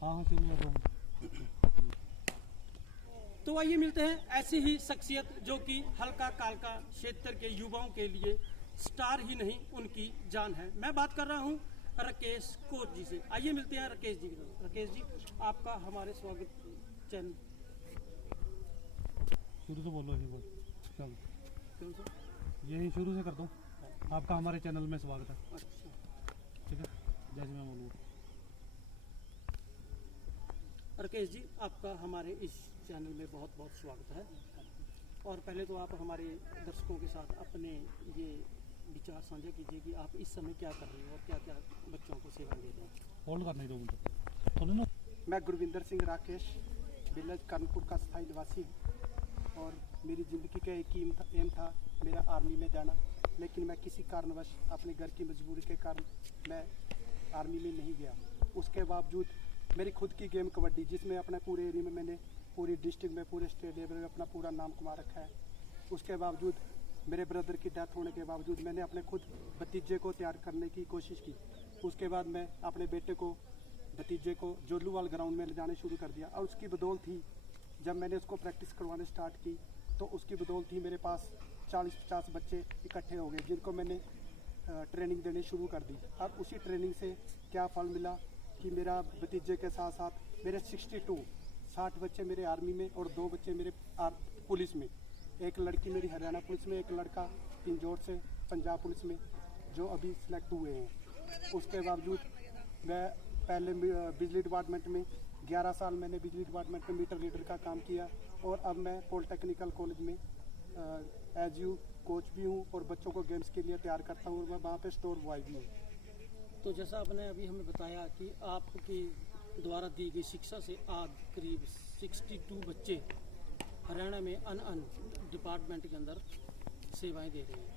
हाँ शुरू कर दो। तो आइए मिलते हैं ऐसी ही शख्सियत जो कि हल्का कालका क्षेत्र के युवाओं के लिए स्टार ही नहीं उनकी जान है। मैं बात कर रहा हूँ राकेश कोच जी से। आइए मिलते हैं राकेश जी से। राकेश जी, आपका हमारे स्वागत चैनल। शुरू से बोलो, ही बोल चल कौन सा? यही शुरू से कर दो। आपका हमारे चैनल में स्वागत है। अच्छा, ठीक है, जैसे मैं बोलूँ। राकेश जी, आपका हमारे इस चैनल में बहुत बहुत स्वागत है। और पहले तो आप हमारे दर्शकों के साथ अपने ये विचार साझा कीजिए कि आप इस समय क्या कर रहे हो और क्या क्या बच्चों को सेवा दे रहे हैं। होल्ड करने दो मुझे, सुनो ना। मैं गुरविंदर सिंह राकेश विलेज कानपुर का स्थायी निवासी हूँ और मेरी ज़िंदगी का एक ही एम था मेरा आर्मी में जाना, लेकिन मैं किसी कारणवश अपने घर की मजबूरी के कारण मैं आर्मी में नहीं गया। उसके बावजूद मेरी खुद की गेम कबड्डी, जिसमें अपने पूरे एरिया में मैंने पूरी डिस्ट्रिक्ट में पूरे स्टेट लेवल में अपना पूरा नाम कमा रखा है। उसके बावजूद मेरे ब्रदर की डेथ होने के बावजूद मैंने अपने खुद भतीजे को तैयार करने की कोशिश की। उसके बाद मैं अपने बेटे को भतीजे को जोलूवाल ग्राउंड में ले जाने शुरू कर दिया और उसकी बदौलत ही जब मैंने उसको प्रैक्टिस करवाने स्टार्ट की तो उसकी बदौलत ही मेरे पास 40-50 बच्चे इकट्ठे हो गए जिनको मैंने ट्रेनिंग देनी शुरू कर दी। और उसी ट्रेनिंग से क्या फल मिला कि मेरा भतीजे के साथ साथ मेरे 60 बच्चे मेरे आर्मी में और 2 बच्चे मेरे पुलिस में। एक लड़की मेरी हरियाणा पुलिस में, एक लड़का पिंजौर से पंजाब पुलिस में, जो अभी सिलेक्ट हुए हैं। उसके बावजूद मैं पहले बिजली डिपार्टमेंट में 11 साल मैंने बिजली डिपार्टमेंट में मीटर रीडर का काम किया और अब मैं पॉलिटेक्निकल कॉलेज में एज यू कोच भी हूँ और बच्चों को गेम्स के लिए तैयार करता हूँ और मैं वहाँ पे स्टोर बॉय भी हूँ। तो जैसा आपने अभी हमें बताया कि आपकी द्वारा दी गई शिक्षा से आज करीब 62 बच्चे हरियाणा में अन डिपार्टमेंट के अंदर सेवाएं दे रहे हैं।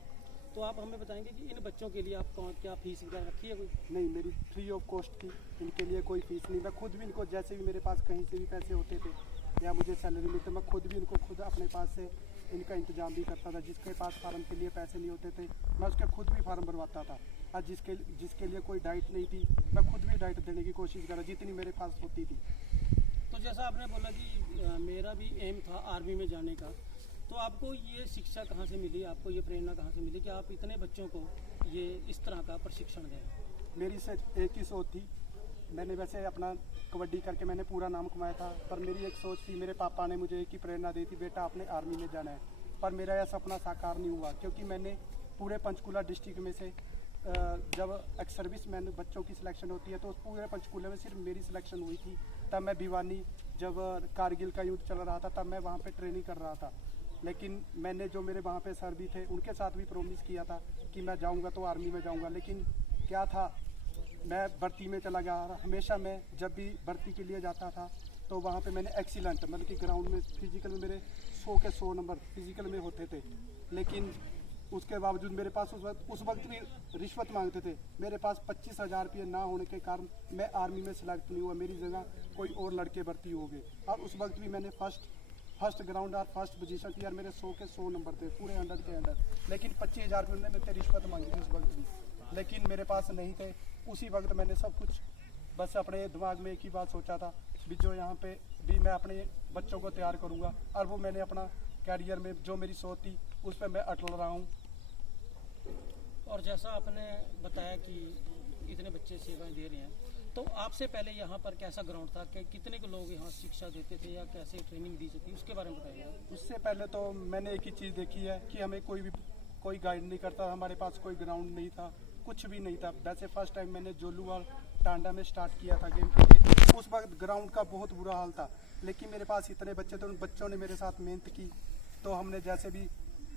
तो आप हमें बताएंगे कि इन बच्चों के लिए आप क्या फीस वगैरह रखी है कोई? नहीं, मेरी फ्री ऑफ कॉस्ट थी, इनके लिए कोई फीस नहीं। मैं खुद भी इनको, जैसे भी मेरे पास कहीं से भी पैसे होते थे या मुझे सैलरी मिलती, मैं खुद भी इनको खुद अपने पास से इनका इंतजाम भी करता था। जिसके पास फार्म के लिए पैसे नहीं होते थे मैं उसके खुद भी फार्म भरवाता था। और जिसके लिए कोई डाइट नहीं थी मैं खुद भी डाइट देने की कोशिश करा जितनी मेरे पास होती थी। तो जैसा आपने बोला कि मेरा भी एम था आर्मी में जाने का, तो आपको ये शिक्षा कहाँ से मिली, आपको ये प्रेरणा कहाँ से मिली कि आप इतने बच्चों को ये इस तरह का प्रशिक्षण दें? मेरी सिर्फ एक ही सोच थी। मैंने वैसे अपना कबड्डी करके मैंने पूरा नाम कमाया था, पर मेरी एक सोच थी, मेरे पापा ने मुझे एक ही प्रेरणा दी थी, बेटा आपने आर्मी में जाना है। पर मेरा यह सपना साकार नहीं हुआ क्योंकि मैंने पूरे पंचकूला डिस्ट्रिक्ट में से जब एक्स सर्विस मैन बच्चों की सिलेक्शन होती है तो उस पूरे पंचकूला में सिर्फ मेरी सिलेक्शन हुई थी। तब मैं भिवानी, जब कारगिल का युद्ध चल रहा था तब मैं वहाँ पे ट्रेनिंग कर रहा था। लेकिन मैंने जो मेरे वहाँ पे सर भी थे उनके साथ भी प्रॉमिस किया था कि मैं जाऊँगा तो आर्मी में जाऊँगा। लेकिन क्या था, मैं भर्ती में चला गया। हमेशा मैं जब भी भर्ती के लिए जाता था तो वहाँ पे मैंने एक्सीलेंट, मतलब कि ग्राउंड में फिजिकल में मेरे 100 के 100 नंबर फिजिकल में होते थे। लेकिन उसके बावजूद मेरे पास उस वक्त भी रिश्वत मांगते थे। मेरे पास 25,000 रुपये ना होने के कारण मैं आर्मी में सिलेक्ट नहीं हुआ। मेरी जगह कोई और लड़के भर्ती हो गए और उस वक्त भी मैंने फर्स्ट ग्राउंड और फर्स्ट पोजीशन थी और मेरे 100 के 100 नंबर थे पूरे 100 के अंदर। लेकिन 25,000 रुपये मेरे से रिश्वत मांगी थी उस वक्त भी, लेकिन मेरे पास नहीं थे। उसी वक्त मैंने सब कुछ बस अपने दिमाग में एक ही बात सोचा था भी जो यहाँ पे भी मैं अपने बच्चों को तैयार करूँगा और वो मैंने अपना कैरियर में जो मेरी सोच थी उस पर मैं अटल रहा हूँ। और जैसा आपने बताया कि इतने बच्चे सेवाएं दे रहे हैं, तो आपसे पहले यहाँ पर कैसा ग्राउंड था, कि कितने को लोग यहाँ शिक्षा देते थे या कैसे ट्रेनिंग दी जाती, उसके बारे में बताइए। उससे पहले तो मैंने एक ही चीज़ देखी है कि हमें कोई गाइड नहीं करता। हमारे पास कोई ग्राउंड नहीं था, कुछ भी नहीं था। वैसे फर्स्ट टाइम मैंने जोलूवाल टांडा में स्टार्ट किया था गेम के लिए। उस वक्त ग्राउंड का बहुत बुरा हाल था, लेकिन मेरे पास इतने बच्चे थे, उन बच्चों ने मेरे साथ मेहनत की। तो हमने जैसे भी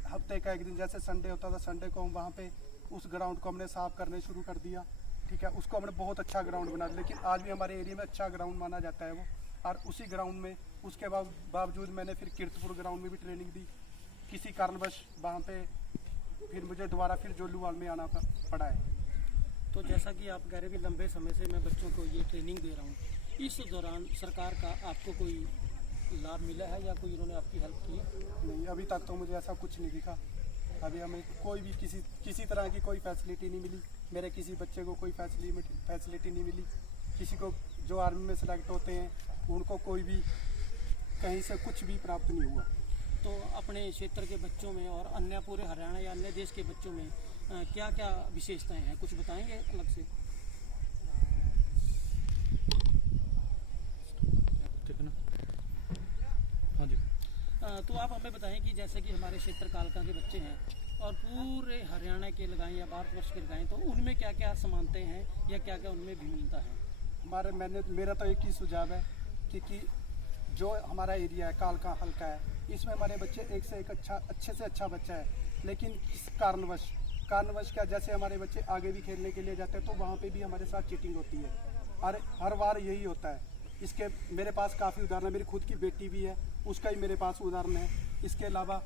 हफ्ते का एक दिन, जैसे संडे होता था, संडे को हम वहाँ पे उस ग्राउंड को हमने साफ करने शुरू कर दिया। ठीक है, उसको हमने बहुत अच्छा ग्राउंड बना दिया। लेकिन आज भी हमारे एरिया में अच्छा ग्राउंड माना जाता है वो। और उसी ग्राउंड में उसके बावजूद मैंने फिर कीर्तपुर ग्राउंड में भी ट्रेनिंग दी। किसी कारणवश वहाँ पे फिर मुझे दोबारा फिर जोलूवाल में आना पड़ा है। तो जैसा कि आप कह रहे हैं कि लंबे समय से मैं बच्चों को ये ट्रेनिंग दे रहा हूँ, इस दौरान सरकार का आपको कोई लाभ मिला है या कोई उन्होंने आपकी हेल्प की है? नहीं, अभी तक तो मुझे ऐसा कुछ नहीं दिखा। अभी हमें कोई भी किसी तरह की कोई फैसिलिटी नहीं मिली। मेरे किसी बच्चे को कोई फैसिलिटी नहीं मिली। किसी को जो आर्मी में सेलेक्ट होते हैं उनको कोई भी कहीं से कुछ भी प्राप्त नहीं हुआ। तो अपने क्षेत्र के बच्चों में और अन्य पूरे हरियाणा या अन्य देश के बच्चों में क्या क्या विशेषताएं हैं, कुछ बताएंगे अलग से? ठीक है ना? हाँ जी। तो आप हमें बताएं कि जैसे कि हमारे क्षेत्र कालका के बच्चे हैं और पूरे हरियाणा के लगाएं या भारतवर्ष के लगाएं, तो उनमें क्या क्या समानताएं हैं या क्या क्या उनमें भिन्नता है? मेरा तो एक ही सुझाव है कि जो हमारा एरिया है कालका हल्का है, इसमें हमारे बच्चे एक से एक अच्छे से अच्छा बच्चा है, लेकिन किस कारणवश क्या, जैसे हमारे बच्चे आगे भी खेलने के लिए जाते हैं तो वहाँ पे भी हमारे साथ चीटिंग होती है और हर बार यही होता है। इसके मेरे पास काफ़ी उदाहरण है, मेरी खुद की बेटी भी है, उसका ही मेरे पास उदाहरण है। इसके अलावा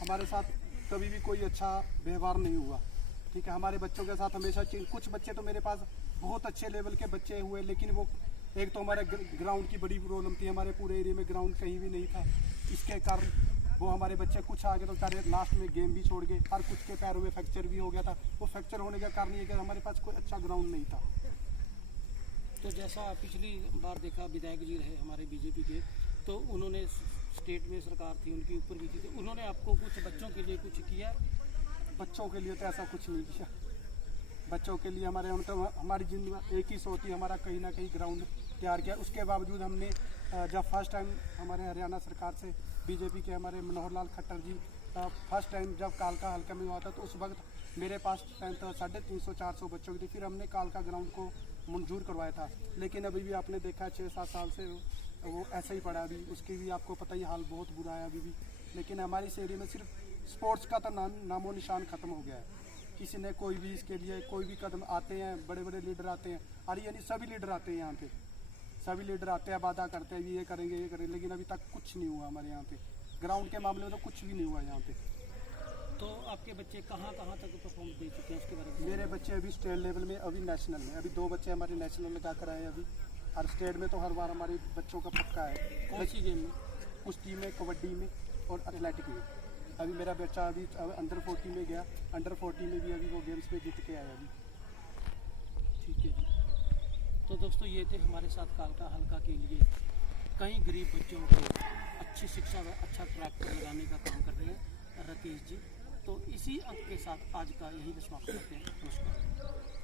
हमारे साथ कभी भी कोई अच्छा व्यवहार नहीं हुआ, ठीक है। हमारे बच्चों के साथ हमेशा कुछ बच्चे तो मेरे पास बहुत अच्छे लेवल के बच्चे हुए, लेकिन वो एक तो हमारे ग्राउंड की बड़ी प्रॉब्लम थी, हमारे पूरे एरिया में ग्राउंड कहीं भी नहीं था। इसके कारण वो हमारे बच्चे कुछ आगे तो सारे लास्ट में गेम भी छोड़ गए और कुछ के पैरों में फ्रैक्चर भी हो गया था। वो फ्रैक्चर होने का कारण ये कि हमारे पास कोई अच्छा ग्राउंड नहीं था। तो जैसा पिछली बार देखा, विधायक जी रहे हमारे बीजेपी के, तो उन्होंने स्टेट में सरकार थी उनकी ऊपर भी थी, तो उन्होंने आपको कुछ बच्चों के लिए कुछ किया? बच्चों के लिए तो ऐसा कुछ नहीं किया। बच्चों के लिए हमारी जिंदगी एक ही सोच थी, हमारा कहीं ना कहीं ग्राउंड तैयार किया। उसके बावजूद हमने जब फर्स्ट टाइम हमारे हरियाणा सरकार से बीजेपी के हमारे मनोहर लाल खट्टर जी फर्स्ट टाइम जब कालका हल्का में हुआ था, तो उस वक्त मेरे पास टाइम तो 350-400 बच्चों की थी। फिर हमने कालका ग्राउंड को मंजूर करवाया था, लेकिन अभी भी आपने देखा 6-7 साल से वो ऐसा ही पड़ा। अभी उसकी भी आपको पता ही हाल बहुत बुरा है अभी भी। लेकिन हमारी इस एरिया में सिर्फ स्पोर्ट्स का तो नामो निशान खत्म हो गया है। किसी ने कोई भी इसके लिए कोई भी कदम आते हैं, बड़े बड़े लीडर आते हैं, और यानी सभी लीडर आते हैं यहाँ पे, सभी लीडर आते हैं, वादा करते हैं ये करेंगे, लेकिन अभी तक कुछ नहीं हुआ हमारे यहाँ पे। ग्राउंड के मामले में तो कुछ भी नहीं हुआ यहाँ पे। तो आपके बच्चे कहाँ कहाँ तक परफॉर्म दे चुके हैं, उसके बारे में? मेरे बच्चे अभी स्टेट लेवल में, अभी नेशनल में, अभी 2 बच्चे हमारे नेशनल लगा कर आए अभी। और स्टेट में तो हर बार हमारे बच्चों का पक्का है। कौन सी गेम में? कुश्ती में, कबड्डी में और एथलेटिक में। अभी मेरा बच्चा अभी अंडर 40 में गया, अंडर 40 में भी अभी वो गेम्स में जीत के आया अभी। ठीक है जी। तो दोस्तों, ये थे हमारे साथ कालका हल्का के लिए कई गरीब बच्चों को अच्छी शिक्षा व अच्छा ट्रैक पर लगाने का काम कर रहे हैं राकेश जी। तो इसी अंक के साथ आज का यही समाप्त करते हैं। नमस्कार।